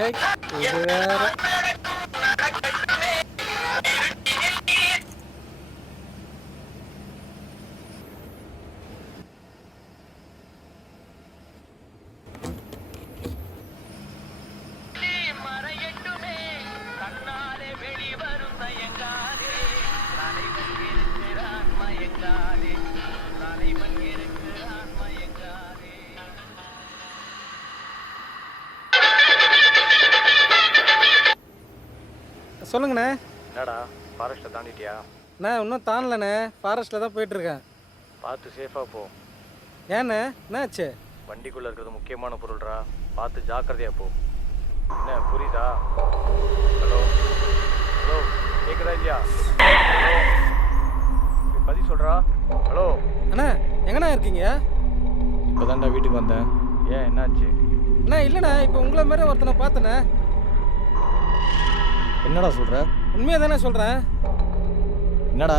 Hey, இது வேற. சொல்லுங்கண்ணே. என்னடா ஃபாரஸ்ட்டை தாண்டிட்டியா? நான் இன்னும் தாண்டலண்ணே, ஃபாரஸ்ட்டில் தான் போயிட்டுருக்கேன். பார்த்து சேஃபாக போ. ஏண்ணே, என்னாச்சு? வண்டிக்குள்ளே இருக்கிறது முக்கியமான பொருள்ரா, பார்த்து ஜாக்கிரதையாக போ. என்ன புரியுதா? ஹலோ ஹலோ, கேட்குதா இல்லையா? ஹலோ, பதில் சொல்கிறா. ஹலோ அண்ணா, எங்கண்ணா இருக்கீங்க? இப்போ தான்டா வீட்டுக்கு வந்தேன். ஏன் என்னாச்சு? அண்ணா இல்லைண்ணா, இப்போ உங்களை மாதிரி ஒருத்தனை பார்த்தண்ணே. என்னடா சொல்கிற? உண்மையாக தானே சொல்கிறேன். என்னடா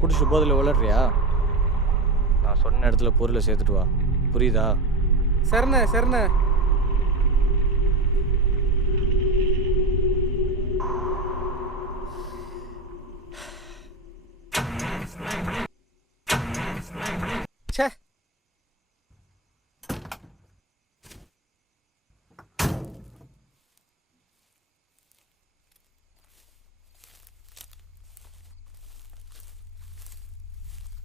குடிச்சு போதில் விளையாடுறியா? நான் சொன்ன இடத்துல பொருளை சேர்த்துட்டு வா, புரியுதா? சரிண்ணே சரிண்ணே. சே,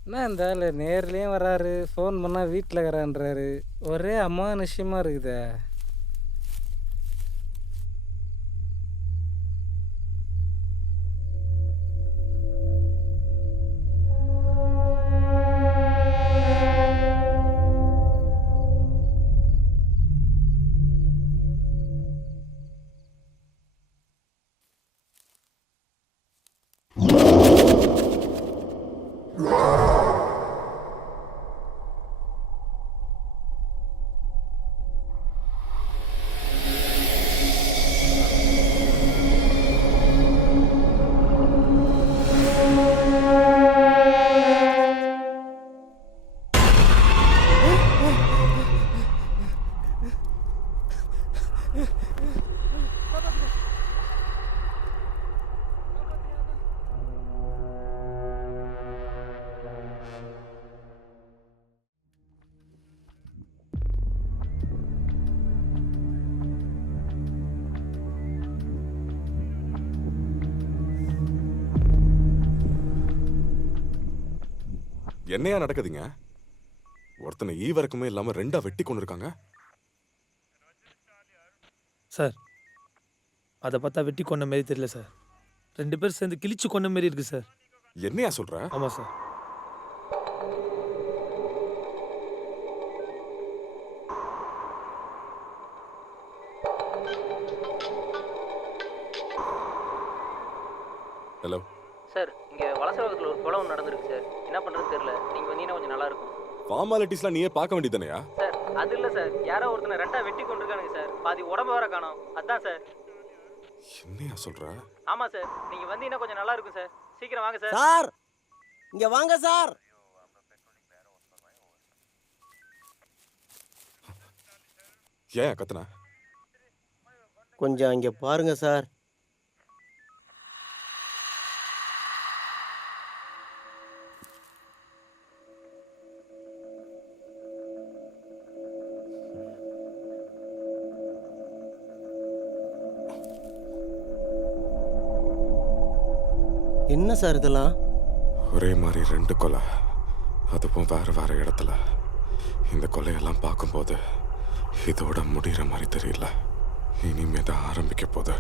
என்ன இந்த ஆள் நேர்லேயும் வராரு, ஃபோன் பண்ணால் வீட்டில் இருக்கிறான்றாரு. ஒரே அமானுஷ்யமாக இருக்குதே. என்னையா நடக்குதுங்க? ஒருத்தனை ஈவரக்குமே இல்லாம ரெண்டா வெட்டி கொண்டு இருக்காங்க சார். அதை பார்த்தா வெட்டி கொண்ட மாரி தெரியல சார். 2 பேர் சேர்ந்து கிழிச்சு கொண்ட மாரி இருக்கு சார். என்னையா சொல்ற? ஆமா சார். ஹலோ சார், இங்கே வலசரகத்தில் ஒரு கொலை நடந்திருக்கு சார். என்ன பண்ணுறதுன்னு தெரியல. நீங்கள் வந்தீங்கன்னா கொஞ்சம் நல்லா இருக்கும். ஃபார்மாலிட்டிஸ்லாம் நீயே பார்க்க வேண்டியதானயா? சார் அது இல்லை சார், யாரோ ஒருத்தனை ரெண்டா வெட்டி கொண்டிருக்கானுங்க சார். பாதி உடம்பு வர காணோம். அதான் சார். என்னையா சொல்ற? ஆமாம் சார், நீங்கள் வந்தீங்கன்னா கொஞ்சம் நல்லா இருக்கும் சார். சீக்கிரம் வாங்க சார். சார் இங்க வாங்க சார். ஏன் கத்துன? கொஞ்சம் இங்க பாருங்க சார். என்ன சார் இதெல்லாம்? ஒரே மாதிரி 2 கொலை, அதுவும் வேற வேற இடத்துல. இந்த கொலையெல்லாம் பார்க்கும்போது இதோட முடிகிற மாதிரி தெரியல. இனிமே தான் ஆரம்பிக்க போகுது.